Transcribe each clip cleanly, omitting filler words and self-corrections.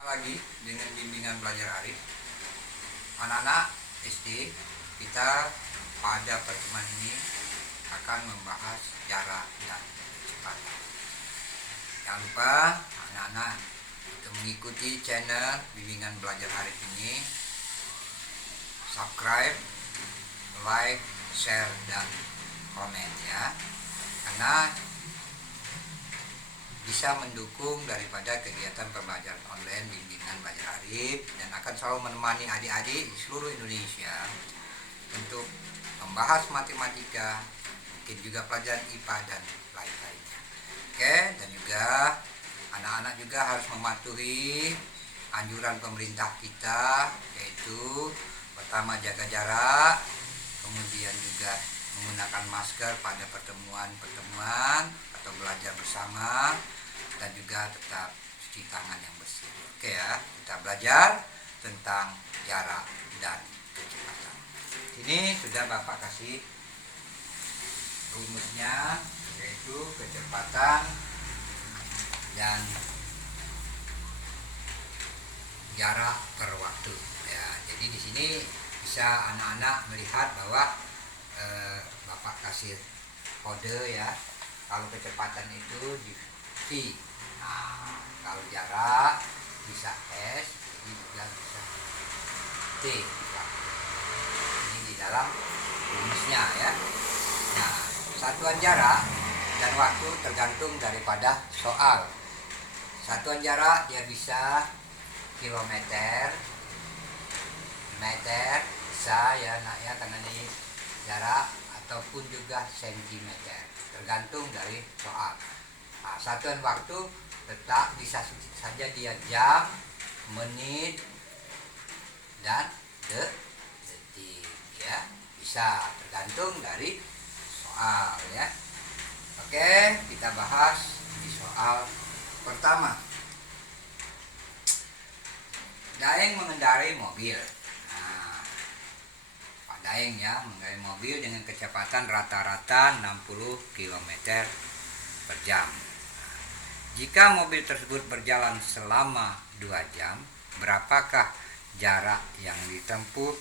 Lagi dengan bimbingan belajar Arif anak-anak SD, kita pada pertemuan ini akan membahas jarak dan kecepatan. Jangan lupa anak-anak untuk mengikuti channel bimbingan belajar Arif ini, subscribe, like, share, dan komen ya, karena bisa mendukung daripada kegiatan pembelajaran online bimbingan belajar Arif dan akan selalu menemani adik-adik di seluruh Indonesia untuk membahas matematika, mungkin juga pelajaran IPA dan lain-lainnya. Oke, dan juga anak-anak juga harus mematuhi anjuran pemerintah kita, yaitu pertama jaga jarak, kemudian juga menggunakan masker pada pertemuan atau belajar bersama, dan juga tetap cuci tangan yang bersih. Oke ya, kita belajar tentang jarak dan kecepatan. Ini sudah Bapak kasih rumusnya, yaitu kecepatan dan jarak per waktu. Ya, jadi di sini bisa anak-anak melihat bahwa Bapak kasih kode ya. Kalau kecepatan itu di V. Nah, kalau jarak bisa S, ini juga bisa T. Ini di dalam rumusnya ya. Nah, satuan jarak dan waktu tergantung daripada soal. Satuan jarak dia bisa kilometer, meter, bisa ya nak ya, karena ini jarak, ataupun juga sentimeter, tergantung dari soal. Nah, satuan waktu tetap bisa saja dia jam, menit, dan detik ya, bisa tergantung dari soal ya. Oke, kita bahas di soal pertama. Daeng mengendarai mobil. Daeng ya, mengendarai mobil dengan kecepatan rata-rata 60 km per jam. Jika mobil tersebut berjalan selama 2 jam, berapakah jarak yang ditempuh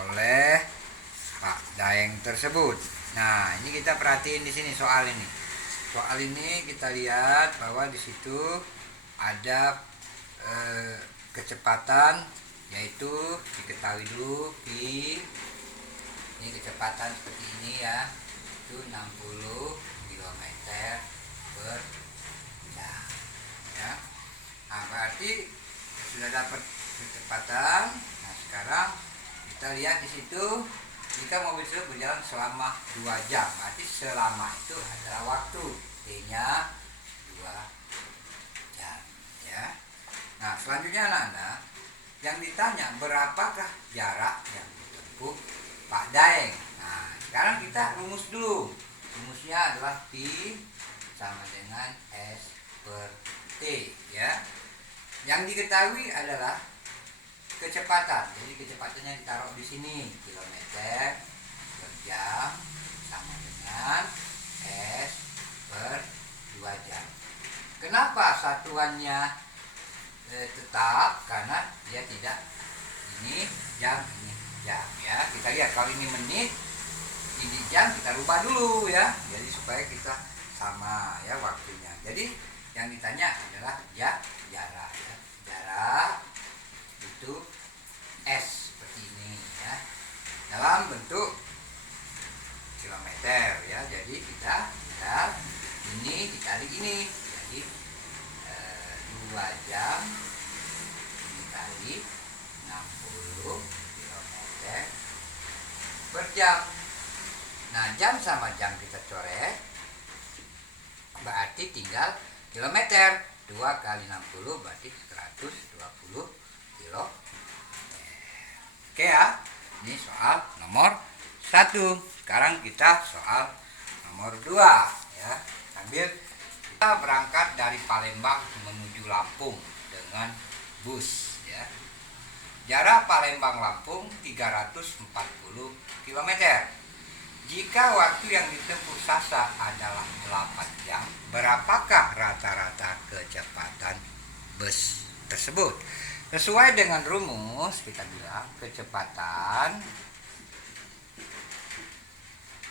oleh Pak Daeng tersebut? Nah, ini kita perhatiin di sini soal ini. Soal ini kita lihat bahwa di situ ada kecepatan, yaitu diketahui dulu pi. Ini kecepatan seperti ini ya, itu 60 km per jam ya. Nah, berarti sudah dapat kecepatan. Nah, sekarang kita lihat di situ, jika mobil tersebut berjalan selama 2 jam, berarti selama itu adalah waktu, T-nya 2 jam ya. Nah, selanjutnya anak-anak yang ditanya berapakah jarak yang ditempuh Pak Daeng. Nah, sekarang kita rumus dulu. Rumusnya adalah Pi sama dengan S per T ya. Yang diketahui adalah kecepatan. Jadi kecepatannya ditaruh di sini, kilometer per jam sama dengan S per 2 jam. Kenapa satuannya tetap? Karena dia tidak, ini jam, ini jam ya. Kita lihat kalau ini menit, ini jam, kita rubah dulu ya, jadi supaya kita sama ya waktunya. Jadi yang ditanya adalah jarak ya. Jarak itu S seperti ini ya, dalam bentuk kilometer ya. Jadi kita ini dikali ini, jadi 2 jam dikali 60 per jam. Nah, jam sama jam kita coret, berarti tinggal kilometer. 2 kali 60 berarti 120 kilo. Oke ya, ini soal nomor 1. Sekarang kita soal nomor 2 ya. Sambil kita berangkat dari Palembang menuju Lampung dengan bus ya. Jarak Palembang-Lampung 340 km. Jika waktu yang ditempuh Sasa adalah 8 jam, berapakah rata-rata kecepatan bus? tersebut. Sesuai dengan rumus kita bilang kecepatan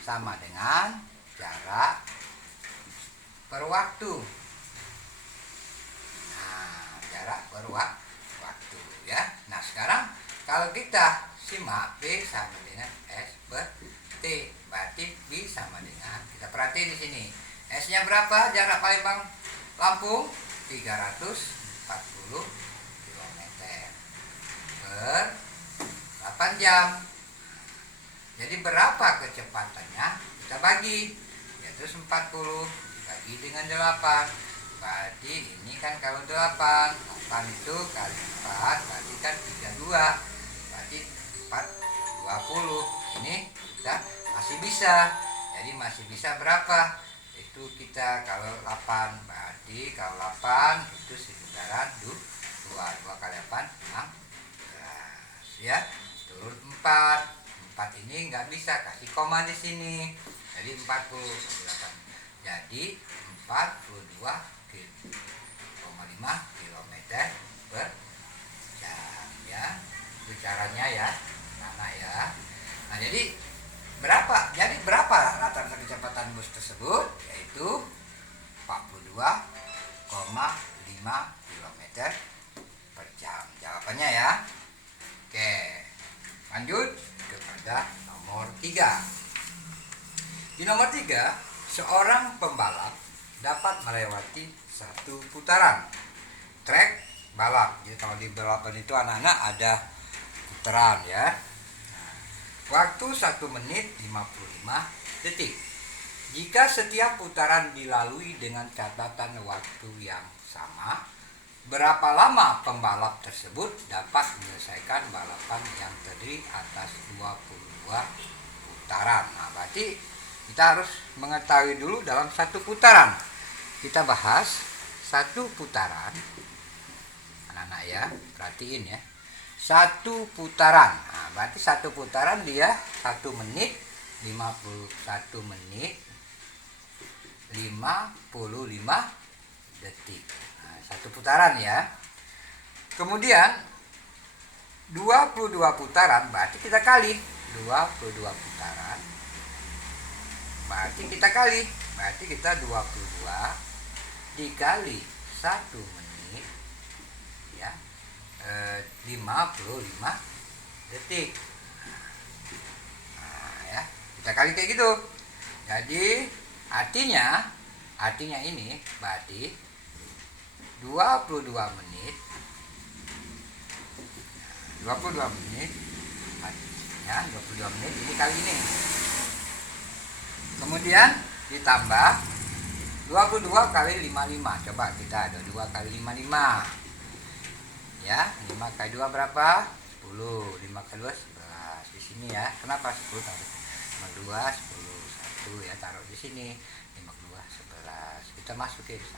sama dengan jarak per waktu. Nah, jarak per waktu ya. Nah, sekarang kalau kita simak P sama dengan S per T, berarti B sama dengan, kita perhatiin di sini. S-nya berapa? Jarak Palembang Lampung 340 km per 8 jam. Jadi berapa kecepatannya? Kita bagi, yaitu 40 dibagi dengan 8. Berarti ini kan kalau 8 itu kali 4 berarti kan 32. Berarti 4 20. Ini kita masih bisa. Jadi masih bisa berapa? Itu kita kalau 8, berarti kalau 8 itu sekitaran 2 kali 8 16 ya. Turun 4 ini nggak bisa, kasih koma di sini. Jadi 48. Jadi 42,5 km per jam ya. Itu caranya ya, anak ya. Nah, jadi berapa rata-rata kecepatan bus tersebut? Yaitu 42,5 km per jam. Jawabannya ya. Oke. Lanjut kepada nomor 3. Di nomor 3, seorang pembalap dapat melewati satu putaran trek balap. Jadi kalau di balapan itu anak-anak ada putaran ya. Waktu 1 menit 55 detik. Jika setiap putaran dilalui dengan catatan waktu yang sama, berapa lama pembalap tersebut dapat menyelesaikan balapan yang terdiri atas 22 putaran? Nah, berarti kita harus mengetahui dulu dalam satu putaran. Kita bahas satu putaran. Anak-anak ya, perhatiin ya. Satu putaran. Nah, berarti satu putaran dia 1 menit 51 menit 55 detik. Satu putaran ya. Kemudian 22 putaran berarti kita kali 22 putaran. Berarti kita kali. Berarti kita 22 dikali 1 menit ya. 55 detik. Nah, ya. Kita kali kayak gitu. Jadi artinya ini berarti 22 menit artinya 22 menit ini kali ini, kemudian ditambah 22 kali 55. Coba kita ada 2 kali 55 ya. 5 kali 2 berapa? 10. 5 kali 2 11 di sini ya. Kenapa 10? 52 10 1 ya, taruh di sini. 52 11 kita masukin 1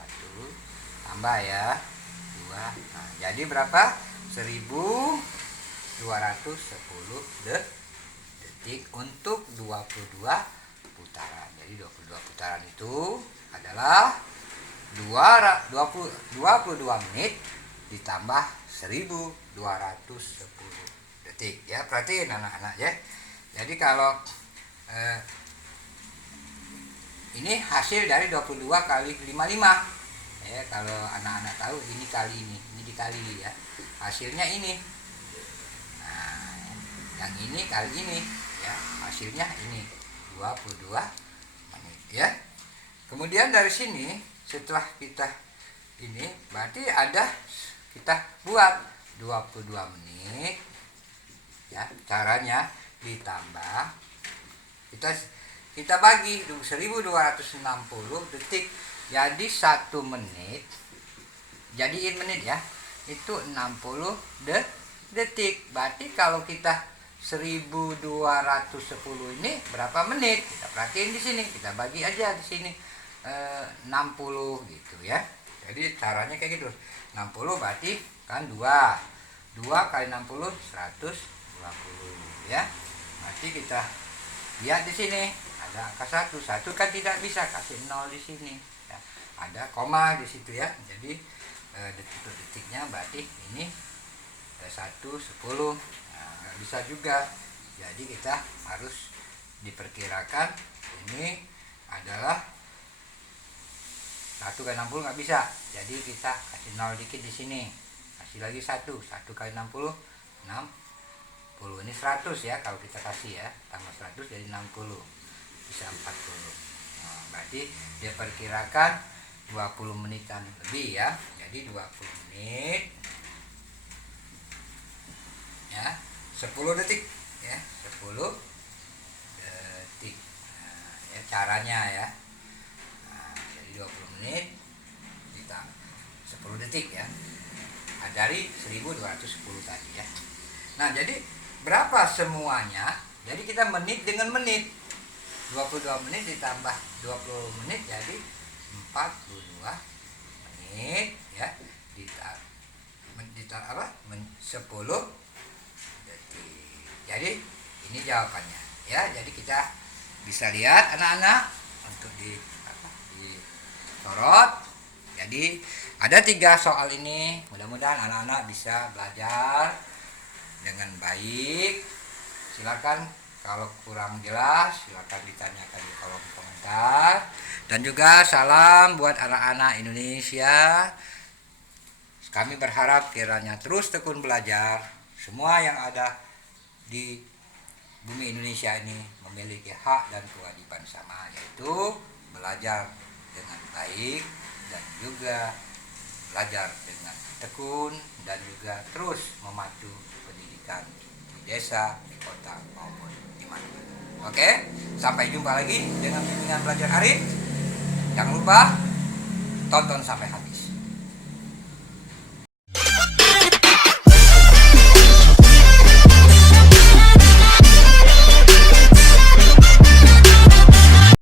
tambah ya 2. Nah, jadi berapa? 1210 detik untuk 22 putaran. Jadi 22 putaran itu adalah 22 menit ditambah 1210 detik ya. Perhatiin anak-anak ya. Jadi kalau ini hasil dari 22 kali 55 ya. Kalau anak-anak tahu ini kali ini dikali ya, hasilnya ini. Nah, yang ini kali ini ya, hasilnya ini 22 menit ya. Kemudian dari sini setelah kita ini berarti ada kita buat 22 menit ya. Caranya ditambah kita bagi 1260 detik. Jadi 1 menit jadiin menit ya, itu 60 detik. Berarti kalau kita 1210 ini berapa menit? Kita perhatiin di sini, kita bagi aja di sini 60 gitu ya. Jadi caranya kayak gitu. 60 berarti kan 2 kali 60 120 ya. Nanti kita lihat di sini ada angka 1 kan tidak bisa, kasih 0 di sini ya. Ada koma di situ ya. Jadi detik-detiknya berarti ini 1/10. Nah, nggak bisa juga, jadi kita harus diperkirakan ini adalah 1/60, nggak bisa, jadi kita kasih 0 dikit di sini, kasih lagi 1 kali 60, 60. Ini 100 ya, kalau kita kasih ya, tambah 100 jadi 60, bisa 40. Nah, berarti dia perkirakan 20 menitan lebih ya, jadi 20 menit ya, 10 detik ya, 10 detik. Nah, ya caranya ya. Nah, jadi 20 menit kita 10 detik ya, dari 1210 tadi ya. Nah, jadi berapa semuanya? Jadi kita menit dengan menit, 22 menit ditambah 20 menit jadi 42 menit ya, ditaruh 10 detik. Jadi ini jawabannya ya. Jadi kita bisa lihat anak-anak untuk disorot. Jadi ada 3 soal ini, mudah-mudahan anak-anak bisa belajar dengan baik. Silakan kalau kurang jelas silakan ditanyakan di kolom komentar. Dan juga salam buat anak-anak Indonesia. Kami berharap kiranya terus tekun belajar. Semua yang ada di bumi Indonesia ini memiliki hak dan kewajiban sama, yaitu belajar dengan baik dan juga belajar dengan tekun, dan juga terus memacu pendidikan di desa, di kota maupun di mana-mana. Oke, sampai jumpa lagi dengan bimbingan belajar Arif. Jangan lupa tonton sampai habis.